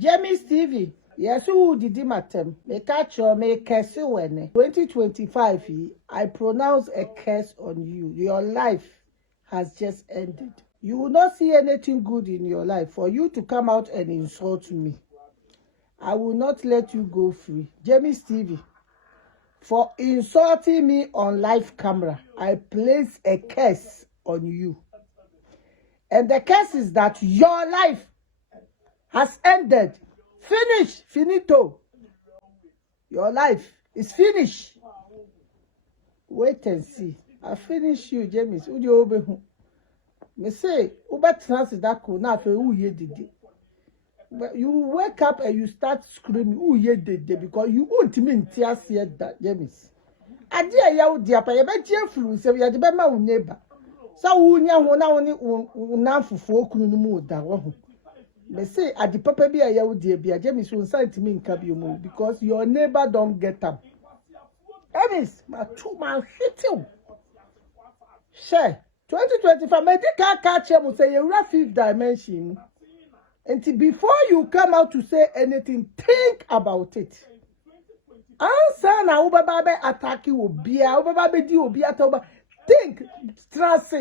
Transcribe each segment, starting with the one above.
James TV. Yes, who did him matem? Me catch your me curse when 2025 I pronounce a curse on you. Your life has just ended. You will not see anything good in your life for you to come out and insult me. I will not let you go free. James TV. For insulting me on live camera, I place a curse on you. And the curse is that your life has ended. Finish. Finito. Your life is finished. Wait and see. I finish you, James. Me say, Uber transit that could not for who ye did. But you wake up and you start screaming, who ye did because you won't mean tears yet that, James. I dear yaw dear, but I bet you flew, so we had the Bema neighbor. So, Unya, one only now for folk no more that one. Me say, at the papa be a yaw dear, be a James will sign to me in Kabiumu because your neighbor don't get up. James, my 2 man hit you. Share 2025, my dear catch him say you're a 5th dimension. And before you come out to say anything, think about it. Answer na ubababe attack you obia, ubababe di obia toba. Think, trust,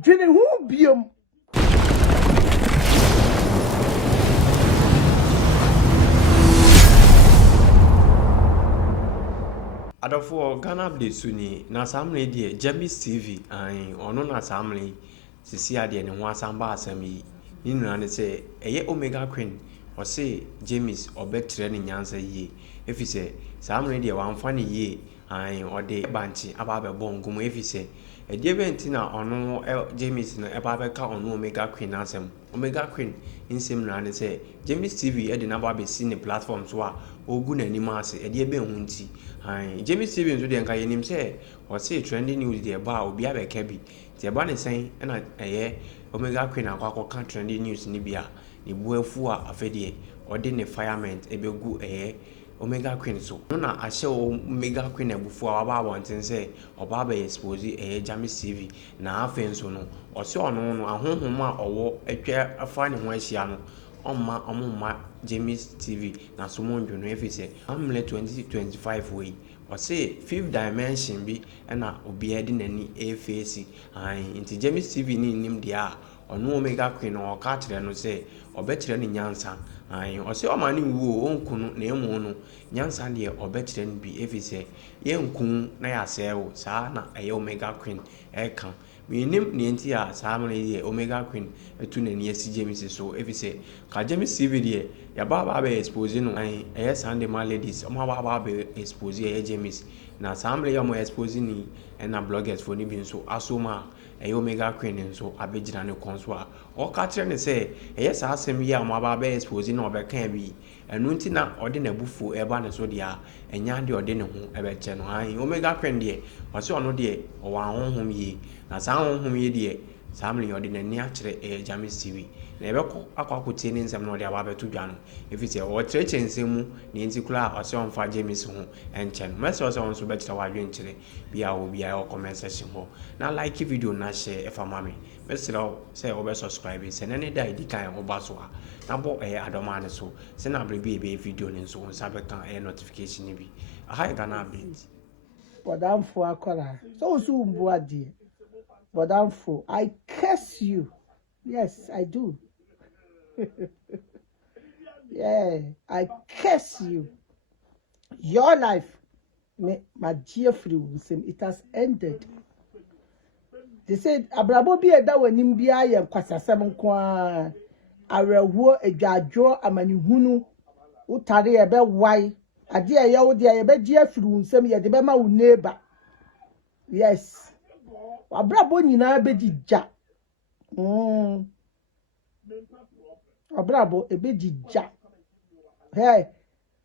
dreaming who biom. Adofo Ghana Blade Suni na samle die James TV ono na samle sisi ade ne ho asamba asam yi ni nuna ne se eye Omega Queen o se James obetre ne nyansa yi efise samle die wanfa ne yi ode banchi aba be bongumo efise ede benti na ono James no eba be ka ono Omega Queen asem Omega Queen insem na ne se James TV e de na ba be si ne platform so a ogu na nima ase ede be hunti James TV nso de nka yenim se o se trending news de ba obi abeka bi de ba ne sen na eye Omega Queen akwa trending news ni bia ne buafu a afede o de ne fireman ebegu Omega Queen so no na ahye Omega Queen abufu a ba wonten se oba ba expose James TV na afen so no o se ono no ahonhom a owo atwa afa ne ho ahia no omma James TV na so mo ndwo no efise amle 2025 we o say 5th dimension bi na obi edi nani face inti James TV ni nim dia ono Omega Queen o ka kire no say obekire ni nyansa o say o ma ni wu onkunu na emu no nyansa de obekire ni bi efise ye nkun na ya sewo sa na Omega Queen ka minim ni enti a saamre ye Omega Queen etu na ni esi James so efise ka James TV de ya ba expose no Sunday ma ladies o ma ba expose James na saamre ya mo expose ni na bloggers for ni bi so asoma Omega Queen so abegina ne konso a o ka kire ne se sa asem ya mo ba expose na obeka bi enu nti na ode na bufu eba ne so dia enya de ode ne ho ebeche no Omega Queen de o se ono de o wa honhom yi na sa honhom yi de samle ode na ni akire James TV na ebeko akwakotie ne nsem na ode aba beto dwa no efise o treche nsem mu ne nti kula o se onfa James ho enche no mese o se onso betira wa dwenkire bia obi a comment section ho na like video na share efa mame mese o se o be subscribe se na ne dai di kan ho ba so a na bo adoma ne so se na bre bi video ne so onsa be kan notification ni bi aha Ghana update Bodamfo akola. So umbu adi. Bodamfo, I curse you. Yes, I do. Yeah, I curse you. Your life, my dear friend, it has ended. They said, Abrabo bi eda wanim bia ye kwasasem kwa arewo edwadwo amanihunu utare ye be wai ade ye wo de ye be dia firu nsem ye de be ma wo neighbor. Yes. Abrabo nyina be jija. Abrabo ebe jija. Hey,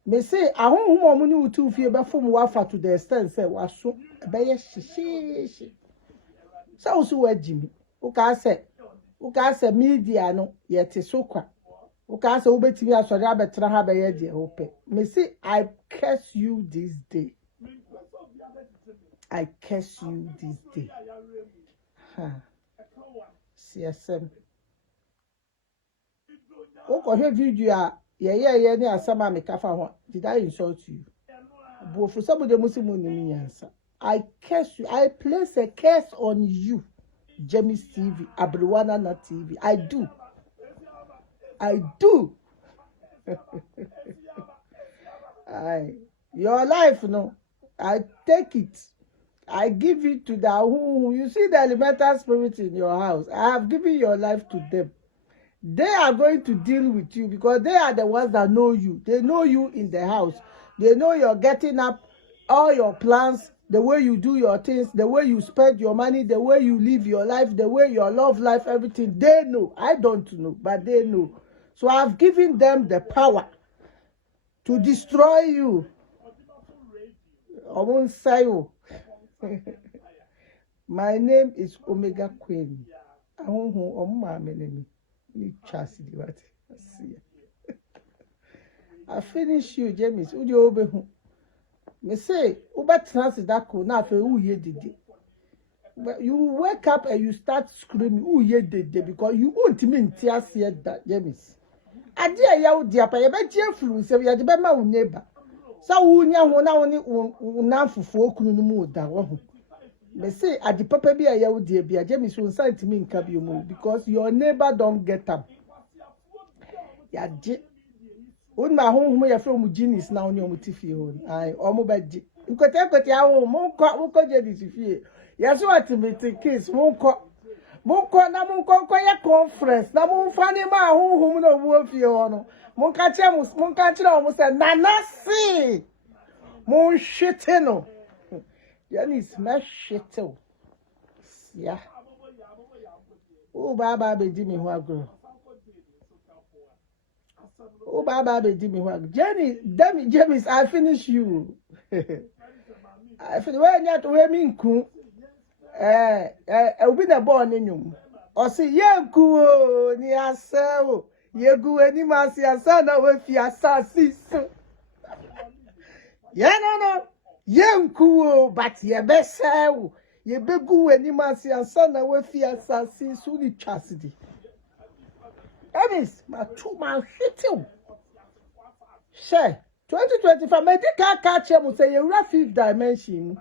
me say ahonhom omuni utu fie be fom wafa to the extent say waso be ye shishi. So wajimi. Uka se media no yete sokwa. Uka se ubetimi asori abetra ha be ye de hope. Me say I curse you this day. I curse you this day. CSM. Oko he video Yeah, ni asama me kafa ho. Did I insult you? But for some of the Muslim answer. I curse you. I place a curse on you. James TV, Abriwana na TV. I do. Your life, no. I take it. I give it to the who. You see the elemental spirit in your house. I have given your life to them. They are going to deal with you because they are the ones that know you. They know you in the house. They know you're getting up, all your plans, the way you do your things, the way you spend your money, the way you live your life, the way your love life, everything. They know. I don't know, but they know. So I've given them the power to destroy you. I won't say you. My name is Omega Queen. I won't I finish you, James. Who you obe who? Me say, Uber transit that cool now for who ye did. But you wake up and you start screaming, who ye did because you won't mean tears yet that, James. I dear you, dear, but you bet you flu, so you had the my neighbor. So who only now for folk no more that. Me say at the papa be a yaw dear be a James will sign to me in Kabiumu because your neighbor don't get up. Ya when my home your from genius now on your mutifi home. I almost bad. You could take what your monko Jenny. Yes, what to be the case, monko na monko ya conference. Na mon funny ma whom no wolf your monkacha almost said, Nana see mon shitino. Jenny smash shit too. Yeah. Oh, Baba, be Jimmy Wagro. Oh, Baba, be Jimmy Wagro. Jenny, James, I finish you. I finish. When you have to wear me, I'll be the born in you. Or see, Yanku, near so. You go any massy, a son of your sassy. Yeah, no. Yanku, but ye best say. Ye begu any massy and son away fear sassy soon chastity. That is my 2 months shit you. Share 2025. My dick catch him will say you're a 5th dimension.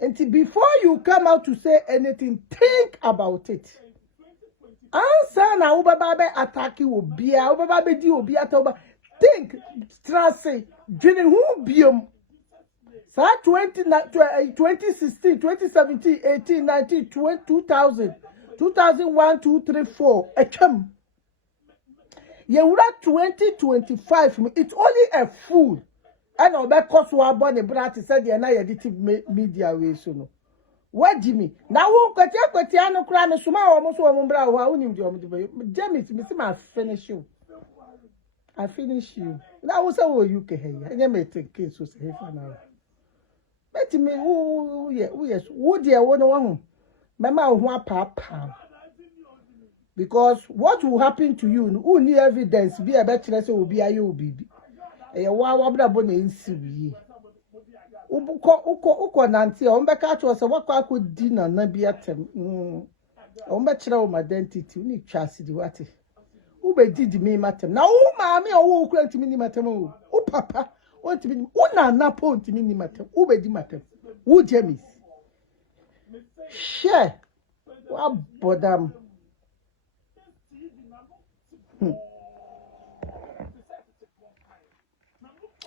And before you come out to say anything, think about it. Answer now, Ubababe attack you, Ubababe di Obiatoba. Think, stressing, drilling who be 2016, 2017, 18, 19, 20, 2000, 2001, 2, 3, 4. You 2025. It's only a fool. And I'll be cost one bonny brat said the editive media way soon. What Jimmy? Now won't cut your no crime and suma almost one brow. Who knew James, I finish you. I finish you. Now was a you can and you may take case was here for now. Bet me, oh, yes, would you one? Mamma, one papa. Because what will happen to you? Who need evidence? Be a better will be a you, baby. A wabra bonnet in Sibi. Uko Nancy, Ombeka was a what I could dinner, not be at them. Ombetro my identity, you need chassis, what? Ube did me, madam. Now, mammy, oh, crank to me, madam. Oh, papa. Want to be one napo to me, matter. Ube di matter. Who James? Share. What bodam?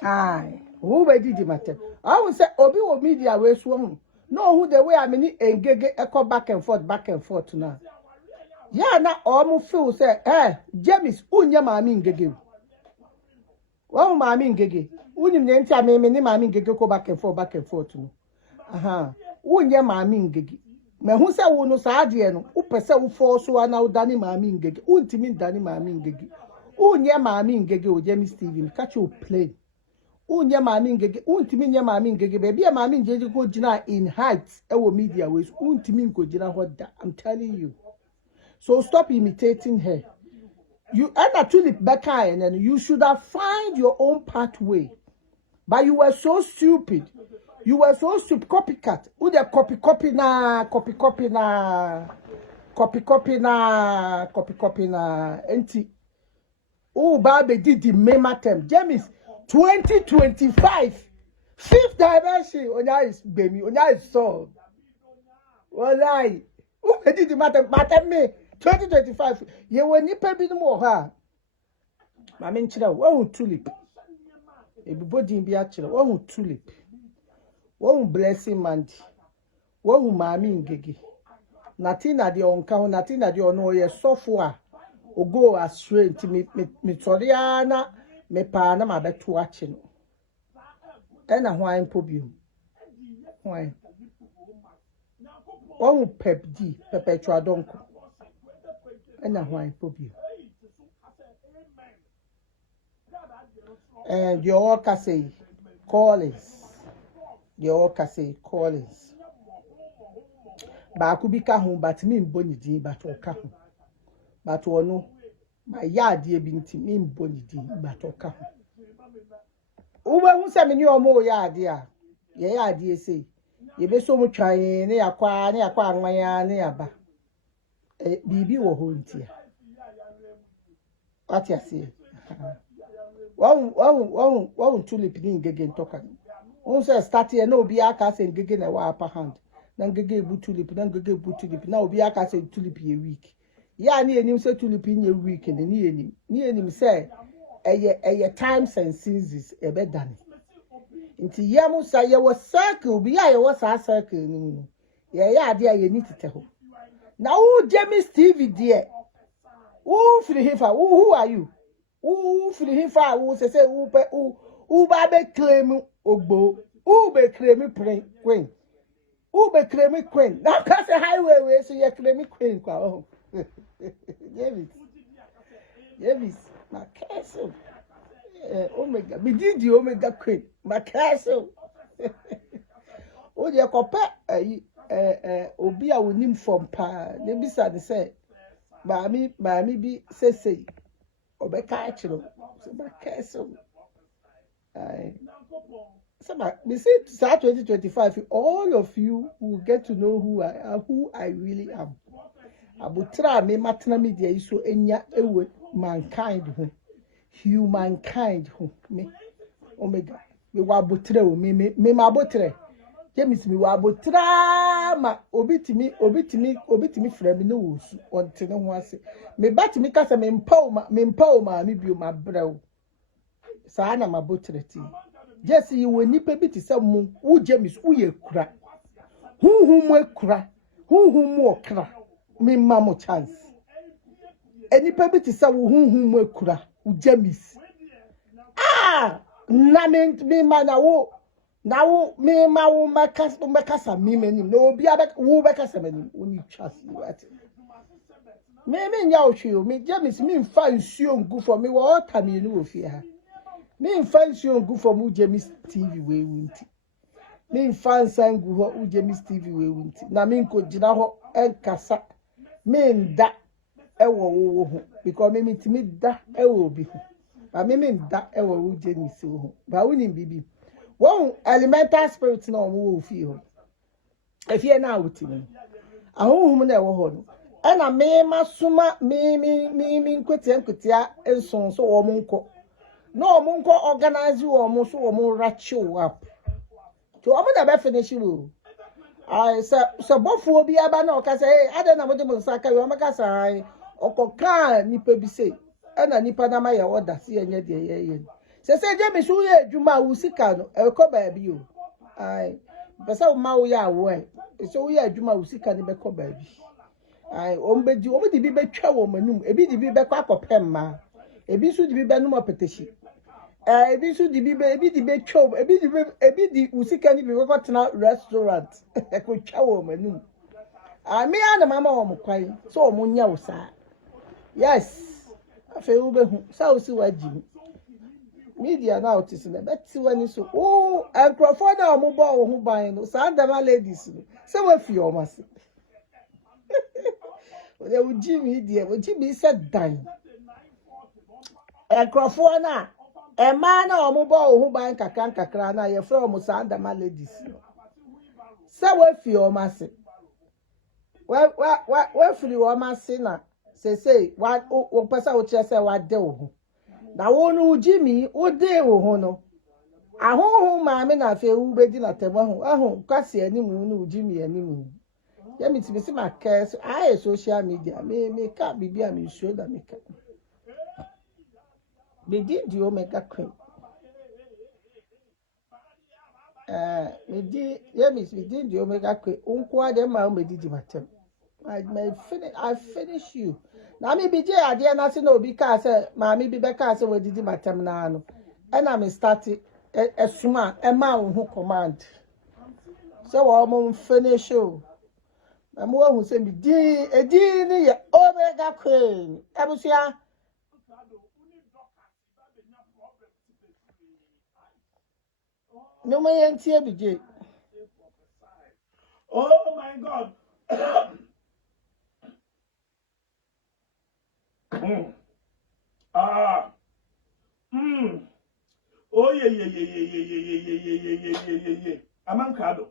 Aye. Who did the matter? I would say, Obi will media way swung. No, who the way I mean, engage echo back and forth now. Yeah, now almost feel say, James, unya mammy ngege. Well, mammy ngege. Unim nenti me mammy ngege go back and forth no. Aha. Unya mammy ngege. Me who say wo no sa ade no, wo pese wo for so na wo dani mammy ngege. Untimi dani mammy ngege. Unya mammy ngege o James Steven catch you play. Unya mammy ngege, untimi nya mammy ngege baby a mammy ngege go gina in heights e wo media ways. Untimi go gina hoda. I'm telling you. So stop imitating her. You and actually Becca and then you should have find your own pathway. But you were so stupid. You were so stupid. Copycat. Who the copy na. Enti. Oh, Baby did the mematem. James 2025. Fifth dimension. Onya is baby. Onya is soul. Walai. Who did the matem me? 2025. You will nipa bi no mo ha. Mama nchira wo tulip. Everybody be achira wo tulip. Wo blessing mandi. Wo mami ngege. Nothing na the onka, nothing na the ono ye software. Ogo astray nti me toriana me pa na ma beto achi no. E na hwan mpo biom. Hwan. Wo pep di perpetual donko. E na hwan mpo biom. And you all can say callings. You all can say callings. Ba kubika home but me mboni din but oka ho. But ono my yard ye binti me mboni din but oka ho. Uwe hu se me ni omo yard ya. Ye yard ye say. Ye be so mu twan ne yakwa anwan ne aba. Bibi wo ho ntia. What you say? Wọ́n tulip ní ngege ntoka. Wọ́n sẹ́ start here na obi aka sẹ́ ngege na wa upper hand. Na ngege bu tulip na obi aka sẹ́ tulip ye weak. Ya ni enim sẹ́ tulip ye weak ni enim. Ni enim sẹ́ eye times and seasons ebe dani. Nti ye mu sa ye wo circle bi ya ye wo sa circle ni mu. Ye ya ade ye ni tete ho. Na who James TV there? Who free hifa? Who are you? Who free him for who say who ba be claim ogbo who be claim queen who be claim queen now can say highway we so you claim queen kwa oh Davis my castle Omega be did the Omega queen my castle o de kope obi a wonim from pa ne bisa de say maami bi say Obeka achiro so ba castle so we say 2025 all of you will get to know who I really am. Abutra me matna media iso enya ewe mankind ho humankind ho me Omega we wa abutra o me ma abutra James me wa abutra ma obitimi frame no wosu onte ne ho ase me batimi kasa me mpaw ma me bio ma brew saa na ma abutra ti just you we nipa bi ti se mu wo James wo ye kura huhum ekura huhum okra me ma mo chance enipa bi ti se wo huhum ekura wo James na me ma na wo now me ma wo makasa me menim no obi abek wo bekasa menim oni trust you at me nya ohwe me James me mfa nsuo ngu for me wo tami ni wo fie ha me mfa nsuo ngu for mu James TV we wunti me mfa nsangu ho u James TV we wunti na me nko gina ho enkasa me nda ewo wo ho because me mitimi da ewo obi ho ba me nda ewo wo James ho ba woni bibi won elemental spirit na omo wo fi ho efie na awutimi ahohum na ewo ho no ena me masuma me nkwetia enson so wo monko no omo nko organize wo mo so wo mo ratio up to omo da be finish wo I so bofu obi aba na okasa ade na mo de mo saka yo makasa ai okoka nipa bi sei ena nipa na ma ye order si enye de ye se James wo ye adwuma wo sika no ekọ baabi o ai pesa wo ma wo ya wo so wo ye adwuma wo sika ne bekọ baabi ai ombedi bi betwa wo manum ebi di bi bekọ akọpem ma ebi su di bi benum opeteshi ebi su di bi ebi di betwa ebi di wo sika ne bi bekọ tena restaurant ekọ twa wo manum me ana mama wo mkwai so wo nya wo sa yes afa wo behu sa wo si wajimi media now it is na beti wani so microphone na omo bo ho ban no sa ndama ladies no se wa fi o mase o uji media uji bi se dan microphone na ma na omo bo ho ban kakra na ye fra omo sa ndama ladies no se wa fi o mase wa fi o mase na se wa o pesa o che se wa de o Na wonu Jimmy, o de wo ho no. Ahụhụ maame na afa ewu bedi na tebo ahụ kwasi animu no Jimmy animu. Ya mi tibisi ma kes I social media me ka bibi am show da me ka. Me di the Omega Queen. Me di the Omega Queen. Unko ade ma me di matem. I finish you. Na me bi je ade na se na obi ka se maame bi be ka se we di matem na ano. E na me start esuma e ma wo command. So wo finish you. I'm who say me edi ni ye Omega Queen. Ebusia. No me entie bije. Oh my God. Oh yeah. Amankado.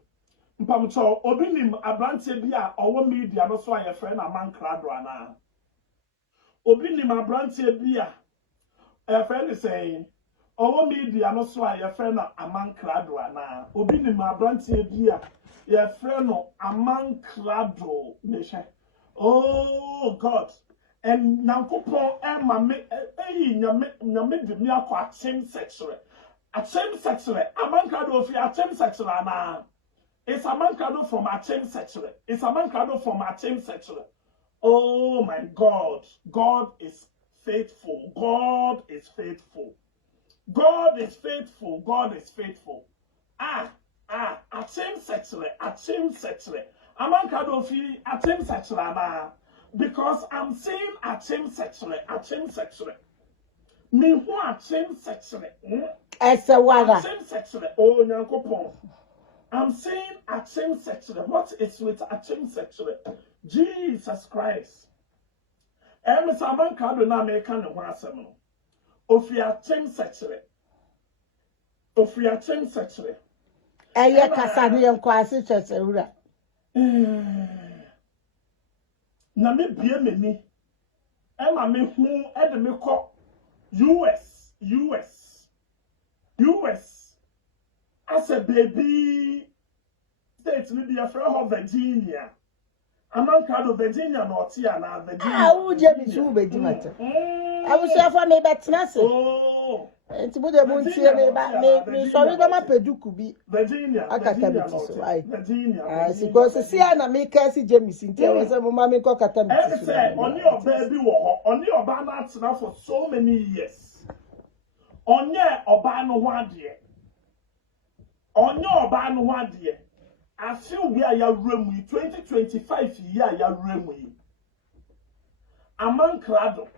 Mpamcho obinim abrante bia owo media no so aye friend Amankado ana. Obinim abrante bia friend is saying owo media no so aye friend Amankado ana. Obinim abrante bia ye friend no Amankado nation. Oh God. And nankopon ma me nyame de me akwa chem sexual. A chem sexual. Amankado fi a chem sexual na. It's Amankado from a chem sexual. It's Amankado from a chem sexual. Oh my God. God is faithful. God is faithful. God is faithful. God is faithful. A chem sexual. A chem sexual. Amankado fi a chem sexual na. Because I'm saying a chem sexual. Me who a chem sexual. Esewaga. A chem sexual. Oh, nyankopon. I'm saying a chem sexual. What is with a chem sexual? Jesus Christ. Mr. Amankado na me kan ho asem no. Ofi a chem sexual. Eye kasa ni enko ase chesewura. Na me bie meni ema me hu e de me ko US as a baby state ni dia fra ho Virginia Amankado Virginia no tia na Virginia Wo je mi su be di mate abusia fa me betna se enti bo de mo ntie me so wi da ma peduku bi Virginia akata mi ti so ai Virginia because see na me kasi James ntie we se mo ma me ko kata mi ti so oni oba bi wo ho oni oba na atena for so many years onye oba no ho ade afi obi a ya wremu 2025 year ya wremu yi Amankado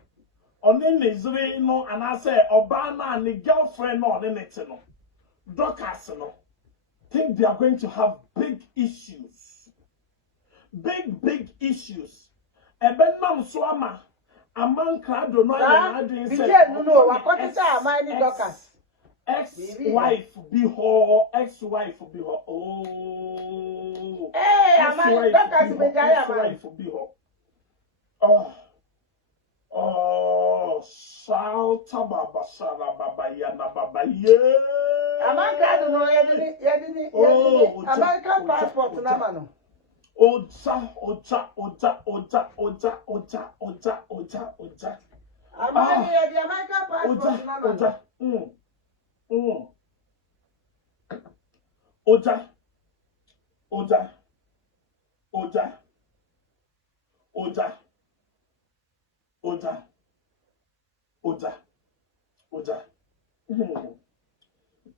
one nezre no anase oba na ne girlfriend no one nete no Dorcas no think they are going to have big issues ebenam so ama Amankado no ya na dey say no wa kwatisa amani Dorcas ex-wife be her. Oh. Hey, amani Dorcas be jaya ex-wife be her. Oh, salta baba sala baba yana baba ye. Amankado no yedini American passport na mano. Oja. Amani yedi American passport na mano.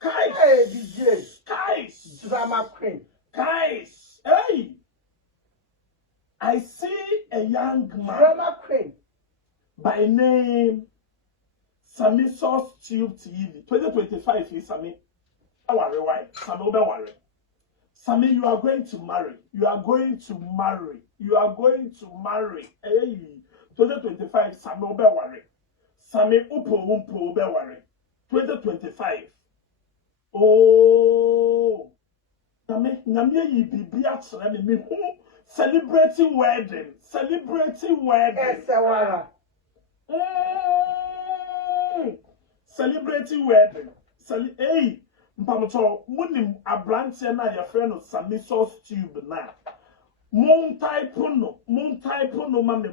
Hey, DJ. Guys. Drama queen. Guys. Hey. I see a young man. Drama queen. By name Sammy Source Tube TV. 2025 is Sammy. Why? Sammy Obeware. Sammy, you are going to marry. Hey. 2025 Sammy Obeware. Sammy Umpo Obeware. 2025. Oh. Sammy, Namye yi bibi atsere me who celebrating wedding. celebrating wedding. Hey, mpamoto munim abranche na your friend of Samisos tube na. Mon type no mame.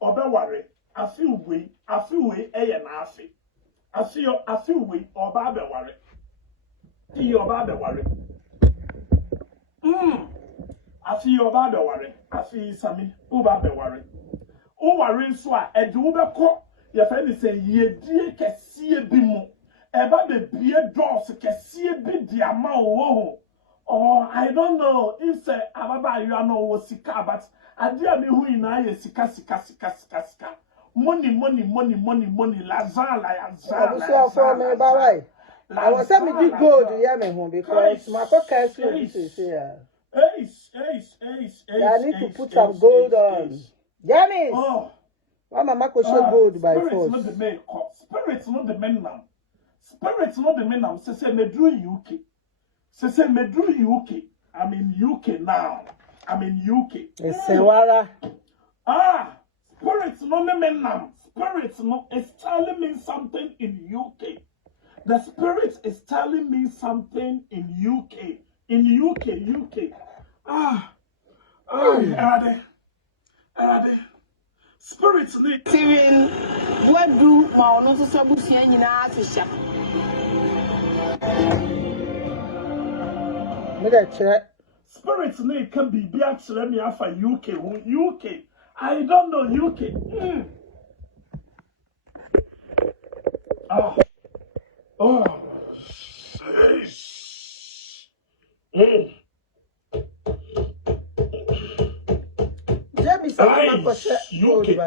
Obe ware, afi we eye na afi. Afi we oba be ware. Ti oba be ware. Afi oba be ware. Afi Sami oba be ware. O ware nso a ede wo be ko your friend is saying ye die kese bi mo. Eba be bie doors kese bi di ama wo. Oh, I don't know if say ababa you are no was sika, but adia me hu ina ye sika. Money, lazala. I was saying me do gold, yeah, me home because my pocket is here. I need to put some gold on. James. Oh, why mama could show gold by force? Spirits not the men now. Spirits not the men now. Say me do UK. Say me do UK. I'm in UK now. Sewara. Spirits not the men now. Spirits no is telling me something in UK. The spirit is telling me something in UK. UK. Spirits need. Steven, what do my own sabusi in Africa? Spirits need can be actually me for UK. I don't know UK.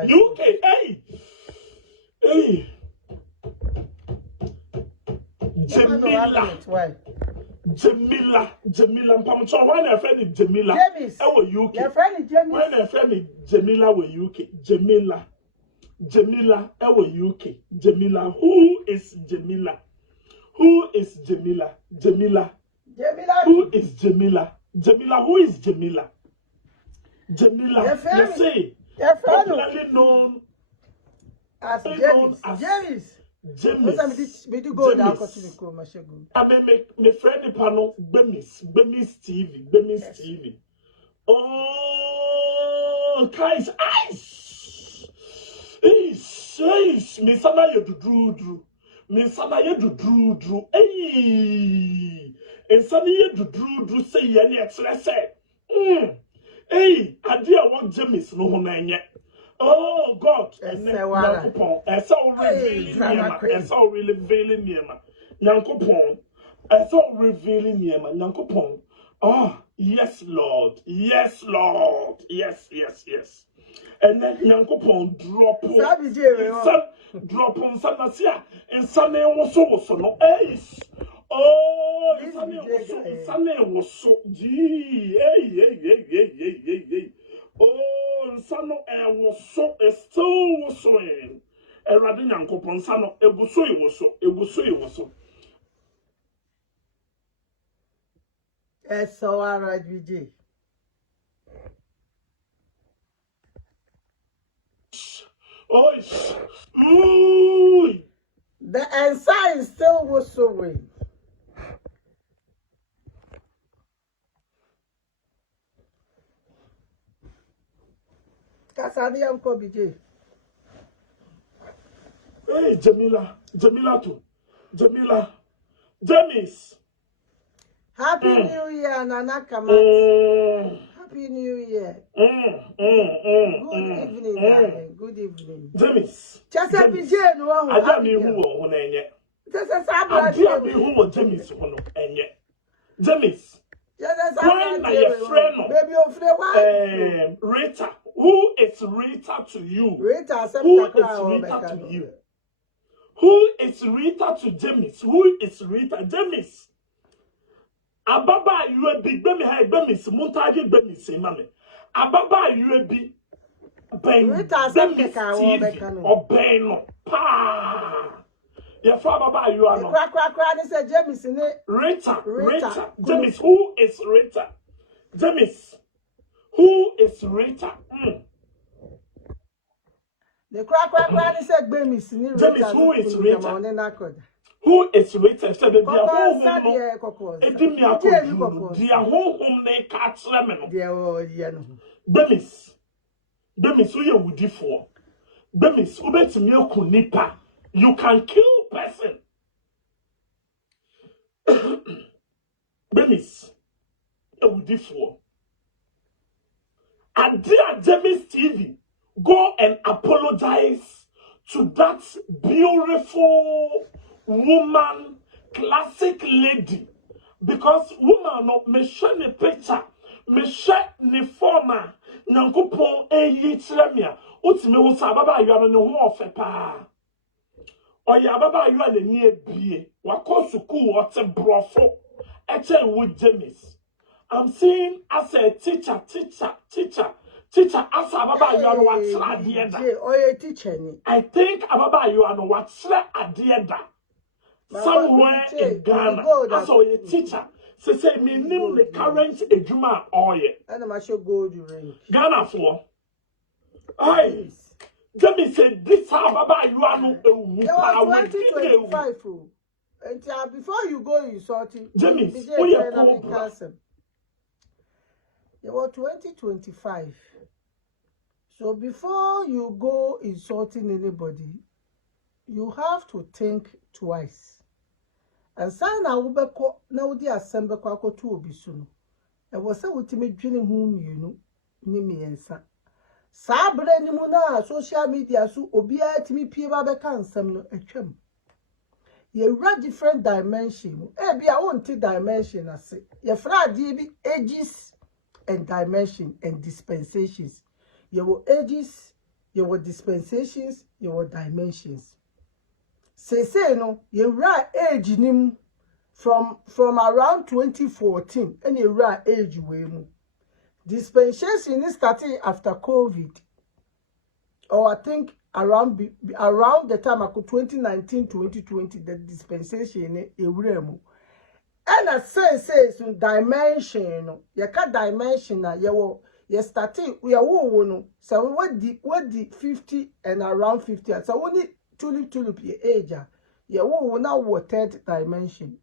UK, hey. Jamila, Pamcho, why na friend Jamila? James, UK. Your friend James. Why na friend Jamila we UK? Jamila, UK. Jamila, who is Jamila? Who is Jamila? Who is Jamila? Who is Jamila? You say, popularly known as James. Me do go down continue go my shego. I me friend panel Bemis TV. Oh, guys, ice. Me sana ye dudru. Hey, and sana ye dudru say ye ni express. Hey, I want James no home. Oh God, Nyankopon, esa o revealing niema. Nyankopon, esa o revealing niema. Nyankopon. Oh, yes, Lord. Yes. And then Nyankopon drop on Sanasia and Sunday was so no ace. Oh, Sunday was so gee. Hey. Oh, Sano was so still was so in a radin coupon Sano, it was so. So all right, VJ. Oh, the answer is still was so way. Kasani Uncle BJ. Hey, Jamila too. James. Happy New Year, Nana Kamat. Happy New Year. Good evening. James. Just a BJ, no one. I don't know who on any. Just a Sabbath. Who was James on any. James. When are your friend? Baby of the Rita. Who is Rita to you? Rita, who is Rita to you? Who is Rita to James? Who is Rita? James. Ababa you a big baby high baby, Montage baby, say mammy. Ababa you a big Ben or Ben Pa. Your father by you are not. Say James in it. Rita. James, who is Rita? James, who is Rita? The crack said Bemis ni James, who is rated? Who is rated? So the home Bemis, who you would for? Bemis, who bet me kunipa? You can kill person. Bemis, you would for. And dear James TV, go and apologize to that beautiful woman, classic lady. Because woman no me share ni picture, me share ni forma, nyankopon eyi kyerɛ me a, utimi wo sa baba ayo no ne ho ofe pa. Oya baba ayo na ni ebie, wakɔ school wote brofo, eche wo James. I'm seeing as a teacher, as Ababa you are what's at the end. I think Ababa you are what's at the end. Somewhere in Ghana, as a teacher, say me name the current Ejuma oil. And I should go to Ghana for. Hey, Jimmy said this Ababa you are no 2025. And before you go, you sorting. Jimmy, you were 2025. So before you go insulting anybody, you have to think twice. And sign a ubeko now the assembly kwako to obisuno. And was a ultimate drilling whom you know, Nimi and Sa. Sabre ni muna social media so obia to me piba bekan some a chum. You read different dimension. Be a own dimension I say. Your friend DB ages and dimension and dispensations. Your ages, your dispensations, your dimensions. Say no, you right age nim from around 2014 and you right age way mo. Dispensation is starting after COVID. Or I think around the time I could 2019, 2020, the dispensation mo. And I say dimension, you can't dimension na you starting we are no. So what the 50 and around 50. So only tulip your age. You now what third dimension.